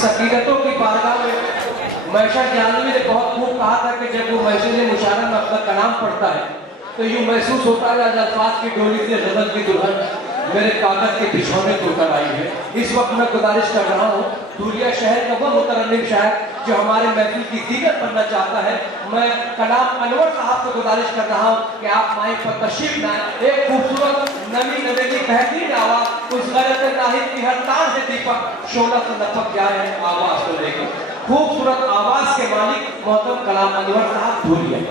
इस अकीदतों की बारगाह में मैशा जानवी ने बहुत खूब कहा था कि जब वो महसूस मुशारा में अपना कलाम पढ़ता है तो यूँ महसूस होता है अल्फाज की डोली से गजल की दुल्हन मेरे कागज के बिछौने को उतर आई है। इस वक्त मैं गुजारिश कर रहा हूँ धुलिया शहर का वह मुतरन्निम शायर जो हमारे महफिल की दीगत बनना चाहता है, मैं कलाम अनवर साहब से गुजारिश कर रहा हूँ कि आप माइक पर तशरीफ लाएं। एक खूबसूरत नवी नवेली बेहतरीन आवाज उस गलत नाहिद की हर तार से दीपक शोला से लपक जाए आवाज को लेकर। खूबसूरत आवाज के मालिक मोहतरम कलाम अनवर साहब धुलिया।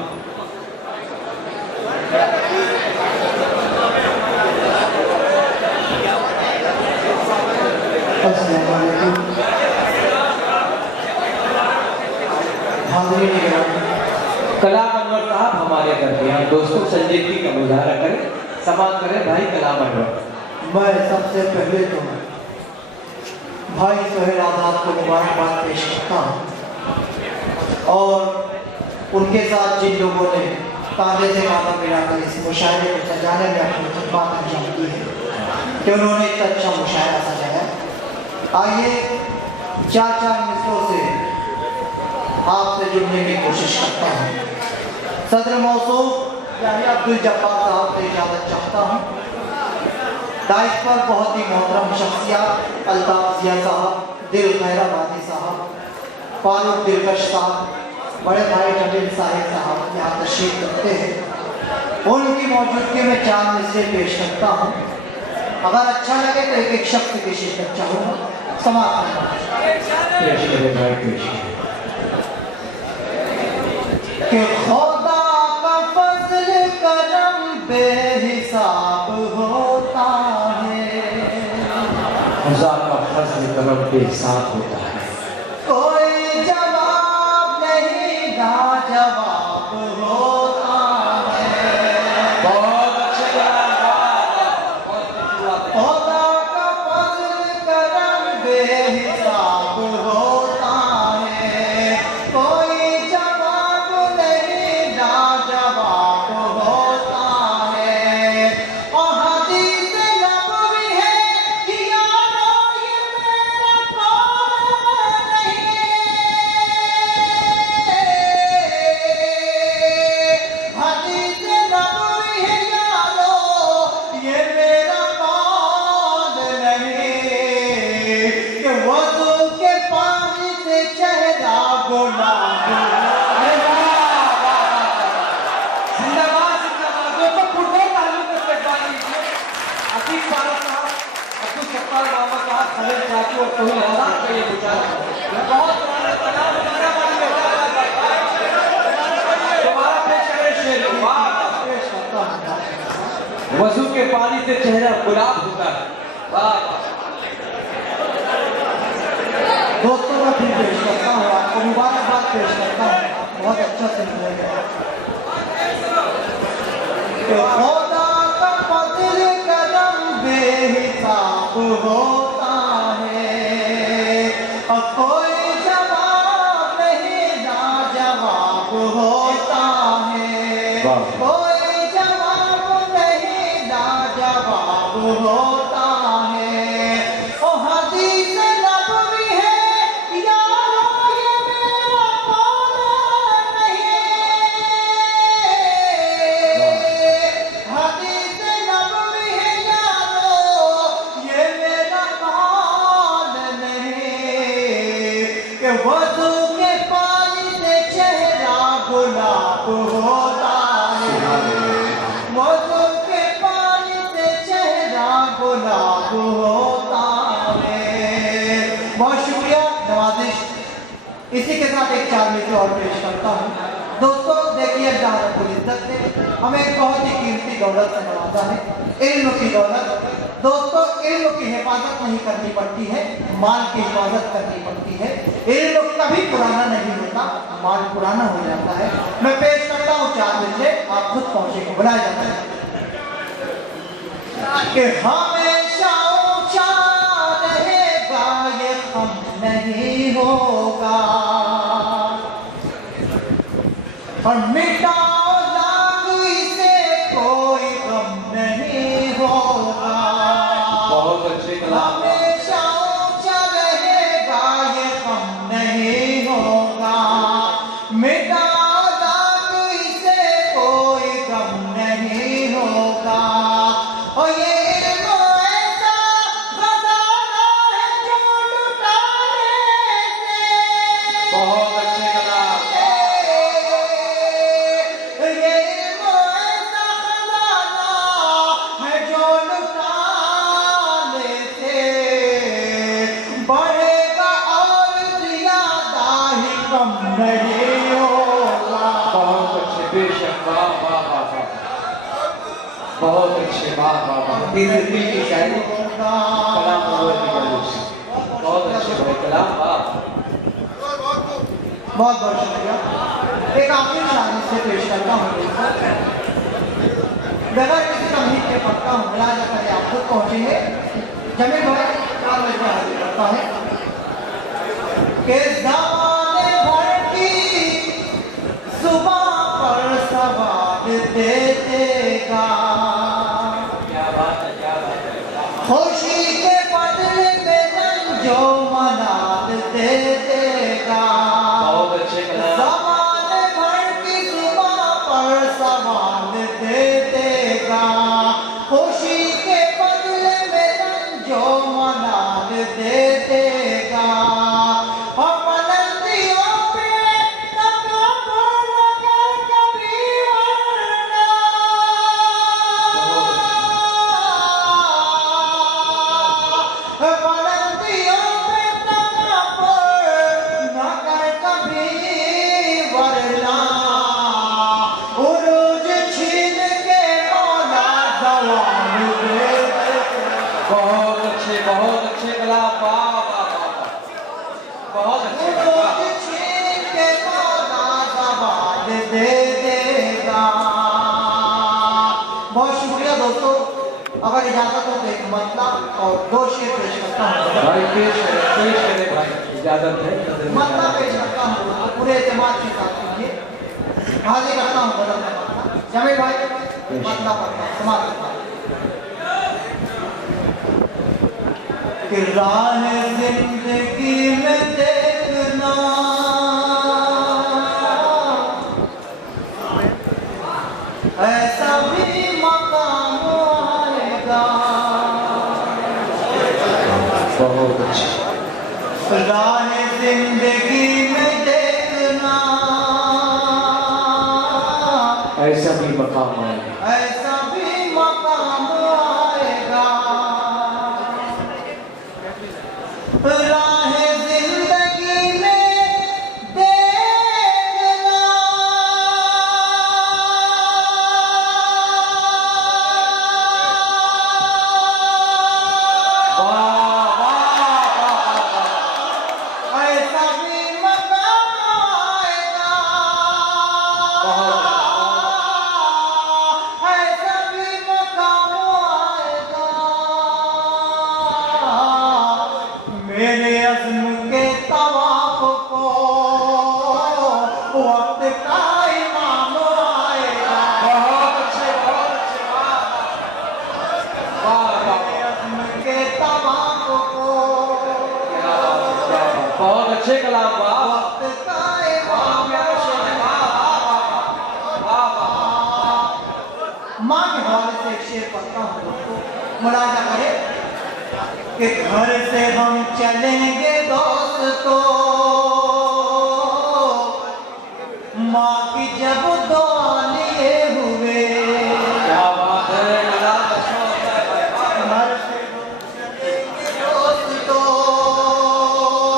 कलाम अनवर साहब हमारे घर पे हैं। दोस्तों संजीदगी का मुजाहरा करें, समान करें भाई कलाम अनवर। मैं सबसे पहले तो भाई सोहेल आजाद को मुबारकबाद पेश करता हूँ और उनके साथ जिन लोगों ने ताले से काला मिलाकर इस मुशायरे को सजाने में अपनी खिदमत अंजाम दी है कि उन्होंने इतना अच्छा मुशायरा सजाया। आइए चार चार मिसरों से आपसे जुड़ने की कोशिश करता हूँ। सदर मौसूफ यानी अब्दुल जब्बार साहब से इजाज़त चाहता हूँ। दाइश पर बहुत ही मोहतरम शख्सियत अल्ताफ जिया साहब, दिल खैराबादी साहब, फारूक दिलकश साहब, बड़े भाई जमील साहिब साहब यहाँ तशरीफ रखते हैं। उनकी मौजूदगी में चार मिसरे पेश करता हूँ। अगर अच्छा लगे तो एक एक शख्स की शिरकत चाहूँगा। समाप्त कि खुदा का फज़्ल करम बेहिसाब होता है, खुदा का फज़्ल करम बेहिसाब होता है, कोई जवाब नहीं लाजवाब होता है। बहुत अच्छे खुदा का फज़्ल करम बेहिसाब होता है, कोई जवाब नहीं लाजवाब होता है। और हदीस नबवी है कि यारो ये मेरा कौन नहीं, हदीस नबवी है यारो ये मेरा कौन नहीं, कि वज़ू के पानी से चेहरा गुनाह। जिंदाबाद जिंदाबाद। दोस्तों फुटबॉल ताल्लुक से इस्तेमाल कीजिए। अतीक फारूक साहब, अब्दुल सत्तार मोहम्मद साहब, खलील चाचू और सोहेल आजाद का ये मुशायरा बहुत पुराना कलाम हमारा बन गया। दोबारा पेश करें शेर को। वाह, पेश करता हूँ। वज़ू के पानी से चेहरा गुलाब होता है। वाह दोस्तों मैं फिर पेश करता हूँ, आपको मुबारकबाद पेश करता हूँ। बहुत अच्छा सुन रहे हैं। खुदा का फज़्ल करम बेहिसाब होता है, और कोई जवाब नहीं लाजवाब होता है, कोई जवाब नहीं लाजवाब होता है। ओ हदीस नबवी है यारो ये मेरा कौन नहीं, हदीस नबवी है यारो ये मेरा कौन नहीं, कि वज़ू के पानी से चेहरा गुलाब होता है, वज़ू के पानी से चेहरा गुलाब होता है। बहुत शुक्रिया, नवाजिश। इसी के साथ एक चार मिनट और पेश करता हूँ। दोस्तों देखिए अल्लाह रब्बुल इज्जत ने हमें एक बहुत ही कीमती दौलत से नवाजा है, इल्म की दौलत। दोस्तों इल्म की हिफाजत नहीं करनी पड़ती है, माल की हिफाजत करनी पड़ती है। इल्म कभी पुराना नहीं होता, माल पुराना हो जाता है। मैं पेश करता हूँ चार मिसरे, आप खुद पहुंचेंगे। बुलाया जाता है कि हमेशा ऊंचा रहेगा ये हम नहीं होगा, और मिटाओ लाग इसे कोई गम नहीं होगा। बहुत अच्छे कलाम। हमेशा ऊंचा रहेगा ये वाह वाह वाह, तीसरे दिल की शायरी कलाम अनवर की जानिब से। बहुत अच्छे भाई कलाम, वाह। बहुत बहुत शुक्रिया। एक आखिरी शायरी से पेश करता हूँ बगैर किसी तमहीद के पक्का हूँ, मिला जाकर आप खुद पहुँचेंगे। जमील भाई 4 बजे हाजिर करता है कि ज़माने भर की सुबह पर सवाल दे देगा, क्या बात है, क्या बात है। खुशी के बदले में रंजो मनाल दे देगा। बहुत अच्छे कलाम। ज़माने भर की सुबह पर सवाल दे देगा, खुशी के बदले में रंजो मनाल दे देगा। और बुलंदियों पे तकब्बुर मगर कभी वरना, बुलंदियों पे तकब्बुर मगर कभी वरना, उरूज छीन के मौला ज़वाल दे देगा। बहुत अच्छे कलाम, वाह वाह वाह वाह। बहुत अच्छे कलाम। उरूज छीन के मौला ज़वाल दे देगा। बहुत शुक्रिया दोस्तों। अगर इजाजत हो तो एक मतलब और 2 शेर पेश करता हूँ। भाई पेश करे भाई, इजाजत है। मतलब पेश करता हूँ, पूरे एतमाद के साथ कीजिए। हाजिर करता हूँ बदल का मतलब। जमील भाई मतलब पढ़ता हूँ, समाप्त करता हूँ। कि राह जिंदगी में देखना ऐसा भी मकाम आएगा। बहुत अच्छे। राह जिंदगी में देखना ऐसा भी मकाम आएगा। ऐसा भी मकाम आएगा। राह जिंदगी में देखना ऐसा भी मकाम आएगा। ऐसा भी मकाम आएगा। मेरे अज़्म के तवाफ़ को वक्त का इमाम आएगा। बहुत अच्छे, वाह वाह वाह। मेरे अज़्म के तवाफ़ को बहुत अच्छे कलाम, वाह वक्त का इमाम माँ के हवाले से एक शेर पढ़ता हूँ दोस्तों, मुलाजा करें कि घर से हम चलेंगे दोस्तों, माँ की जब दुआ लिए हुए। क्या बात है, कलाम अच्छा होता है भाई, वाह। घर से हम चलेंगे दोस्तों,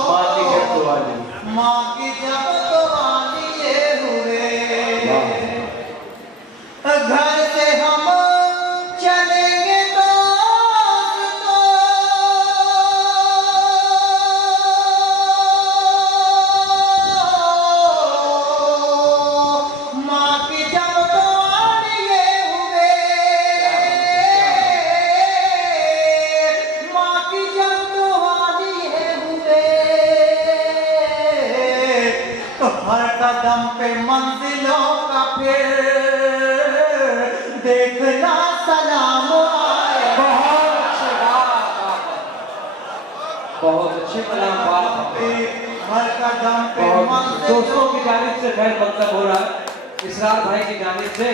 माँ की जब दुआ ली। माँ की जब दुआ लिए हुए। घर से हम चलेंगे दोस्तों, माँ की जब दुआ लिए हुए। माँ की जब दुआ लिए हुए तो हर कदम पे मंजिलों का फिर देखना सलाम आए। बहुत अच्छे, वाह वाह। बहुत अच्छे कलाम, वाह वाह। हर कदम पे दोस्तों की जानिब से खैर मतलब हो रहा है, इसरार भाई की जानिब से,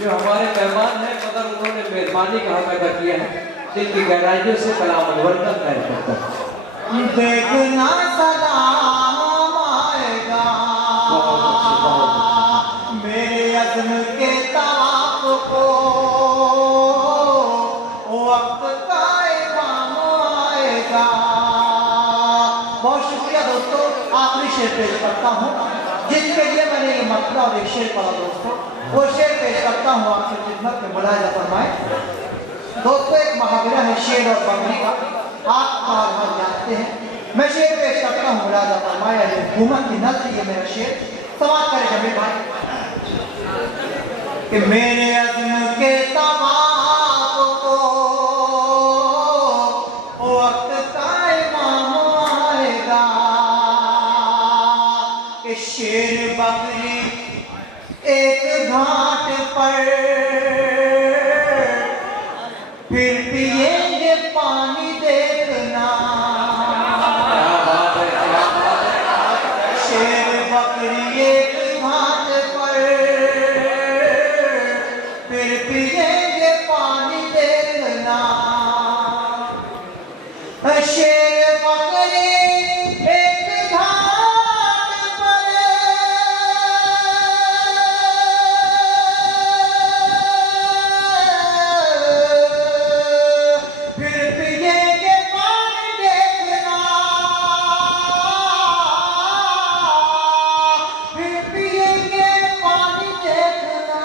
जो हमारे मेहमान हैं, मगर उन्होंने मेहरबानी का हक अदा किया है, दिल की गहराइयों से कलाम अनवर का खैर करता है। देखना सलाम आएगा। बहुत अच्छे, बहुत मेरे अज़्म के तवाफ़ को वक्त का इमाम आएगा। बहुत शुक्रिया दोस्तों। आखिरी शेर पेश करता हूँ, जिसके लिए मैंने ये मतलब और एक शेर पढ़ा दोस्तों, वो शेर पेश करता हूँ आपकी खिदमत में, मुलाहिजा फरमाएं। दोस्तों एक मुहावरा है शेर और बकरी का, आप बार जानते हैं। मैं शेर पेश करता हूँ, मुरादा फरमाया है हुकूमत की नज़र, ये मेरा शेर समाप्त करे जमील भाई कि मेरे अज़्म के तवाफ़ को वक्त का इमाम आएगा कि शेर बकरी एक घाट पर फिर पिएंगे पानी देखना। शेर बकरी एक घाट पर फिर पिएंगे पानी देखना। शेर बकरी एक घाट पर फिर पिएंगे पानी देखना। फिर पिएंगे पानी देखना।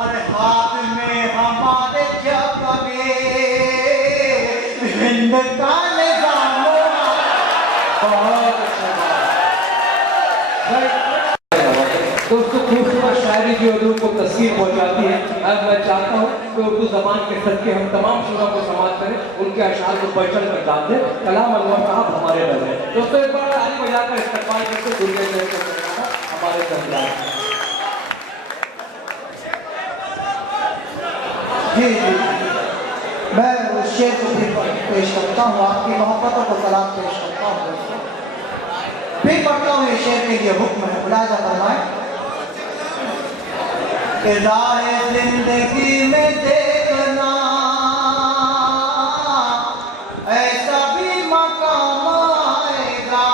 अरे हाथ में हमारे जब हिंद का निजाम। बहुत अच्छा दोस्तों, खूबसूरत शायरी की उर्दू को तस्वीर पहुंचाती है। अब मैं चाहता हूँ कि उर्दू जबान के सदके हम तमाम शुरा को समाप्त करें, उनके अशार को बढ़ चढ़ कर डाल दें। कलाम अनवर साहब हमारे दर है। दोस्तों एक बार ताली बजाकर इस्तेमाल करके दुनिया के हमारे दरमियान। जी जी, मैं उस शेर को फिर पेश करता हूँ, आपकी मोहब्बतों को सलाम पेश करता हूँ दोस्तों। फिर पढ़ता हूँ, ये शेर के लिए हुक्म है, मुलाजा फरमाए कि राहे जिंदगी में देखना ऐसा भी मकाम आएगा।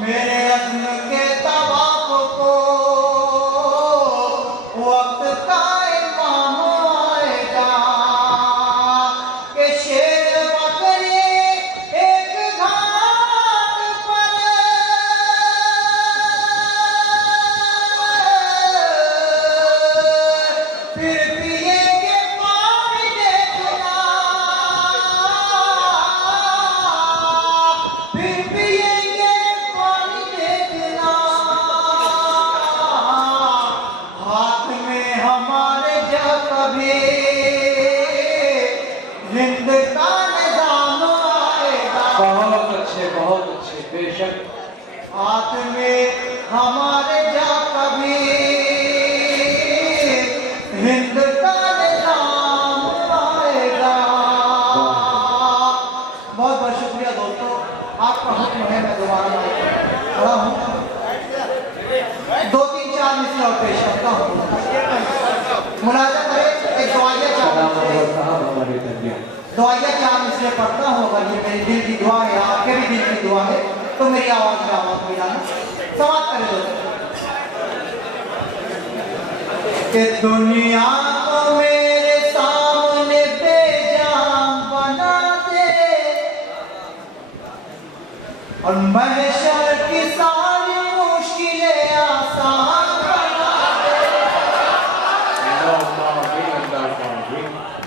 मेरे अज़्म के तवाफ़ को वक्त का इमाम आएगा कि शेर बकरी एक घाट पर फिर पिएंगे पानी देखना। फिर पिएंगे पानी देखना। हाथ में हमारे जब कभी हिंद का निजाम आएगा। बहुत अच्छे बेशक। हाथ में हमारे जब कभी हिंद का निजाम आएगा। बहुत बहुत शुक्रिया दोस्तों, आपका हुक्म है, मैं दोबारा खड़ा हूँ। 2-3-4 मिसरे और पेश करता हूँ। मुलाजा करें, एक दुआया कलाम चार अनवर साहब हमारे दरमियान। दुआया 4 मिसरे पढ़ता हूँ। अगर ये मेरे दिल की दुआ है, आपके भी दिल की दुआ है, तो मेरी आवाज में आवाज मिलाना। समाप्त करें दोस्तों कि दुनिया को मेरे सामने बेजान बना दे और महशर की सारी मुश्किलें आसान बना दे।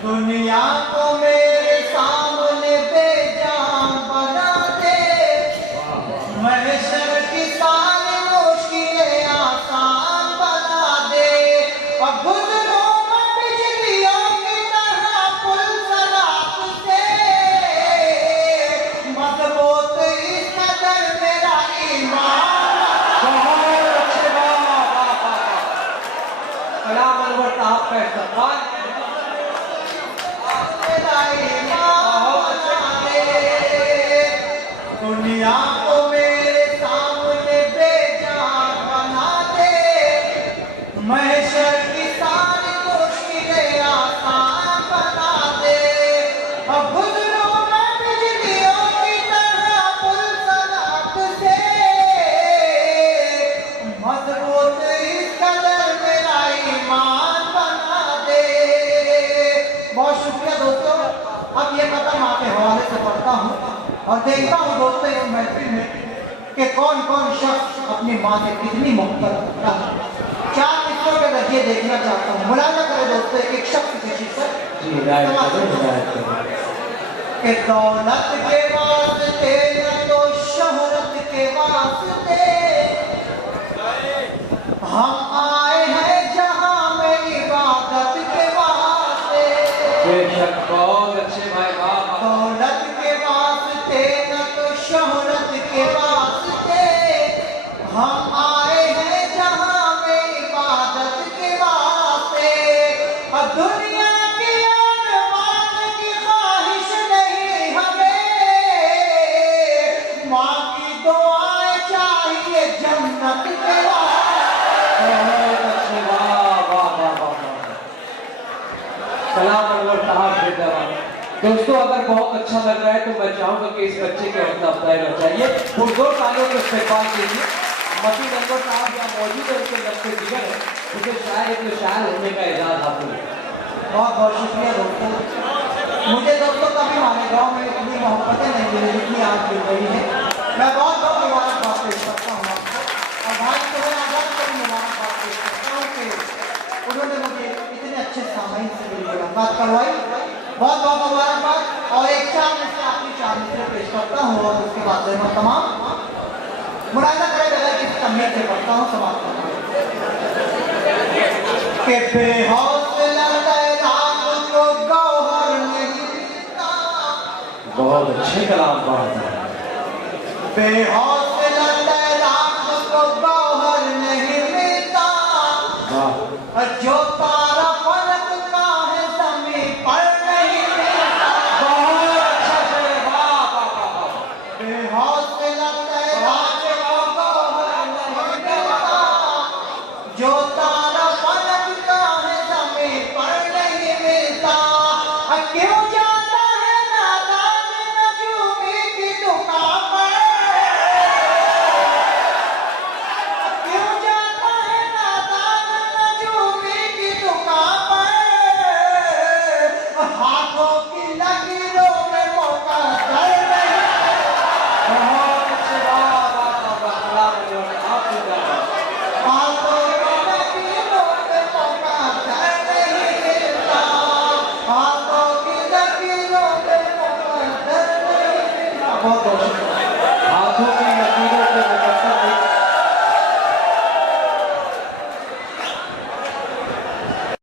दुनिया को मेरे सामने बेजान बना दे, महशर की सारी मुश्किलें आसान बना दे। और गुजरों में बिजलियों की तरह पुल सराप से मजबूत इस कदर मेरा ईमान। बहुत अच्छे, कलाम अनवर साहब का इस्तेमाल। मेरा ईमान बना दे। दुनिया को मेरे सामने बेजान बना दे, महशर की सारी मुश्किलें आसान बना दे। अब गुजरों में बिजलियों की तरह पुल सड़क से मजबूत इस कदर मेरा ईमान बना दे। बहुत शुक्रिया दोस्तों। अब ये कदम आपके हवाले से पढ़ता हूँ और देखता हूँ दोस्तों इस महफिल में कि कौन कौन शख्स अपनी माँ से कितनी मोहब्बत करता है। 4 मिसरों के और ये देखना चाहता हूँ। मुलाजा करें दोस्तों एक एक शब्द की शीर्षक जी हिदायत करो। कि दौलत के वास्ते न तो शोहरत के वास्ते हम आए हैं जहां में इबादत के वास्ते। बेशक बहुत अच्छे भाई, वाह। दौलत के वास्ते न तो शोहरत के वास्ते हम आए हैं जहां में इबादत के वास्ते। अब दुनिया की आन की ख्वाहिश नहीं हमें, माँ की दुआएं चाहिए जन्नत के वास्ते। बहुत अच्छे, वाह वाह वाह वाह वाह। सलाम अनवर साहब जिंदाबाद। दोस्तों अगर बहुत अच्छा लग रहा है तो मैं चाहूंगा कि इस बच्चे के हौसला अफजाई होना चाहिए। पुरजोर तालियों को इस्तेमाल कीजिए। मतीन अनवर साहब यहाँ मौजूद है, उनके लफ्ज़ जिगर है, उसे शायर एक शायर होने का एजाज हासिल है। बहुत बहुत शुक्रिया दोस्तों। मुझे दोस्तों कभी हमारे गांव में इतनी मोहब्बतें नहीं मिली जितनी आज मिल रही है। मैं बहुत बहुत मुबारकबाद पेश करता हूँ आपको और भाई तुम्हें आजाद को भी मुबारकबाद पेश करता हूँ कि उन्होंने मुझे इतने अच्छे सामाइन से मेरी मुलाकात करवाई। बहुत बहुत मुबारकबाद। और एक चार में से आखिरी चार मिसरे पेश करता हूँ और उसके बाद मैं तमाम मुलाजा करे बगैर किसी तमीज से पढ़ता हूँ, समाप्त करता हूँ। कि बेहौसला लैला को गौहर नहीं मिलता। बहुत अच्छे कलाम बात है। बेहौसला लैला को गौहर नहीं मिलता। वाह। जो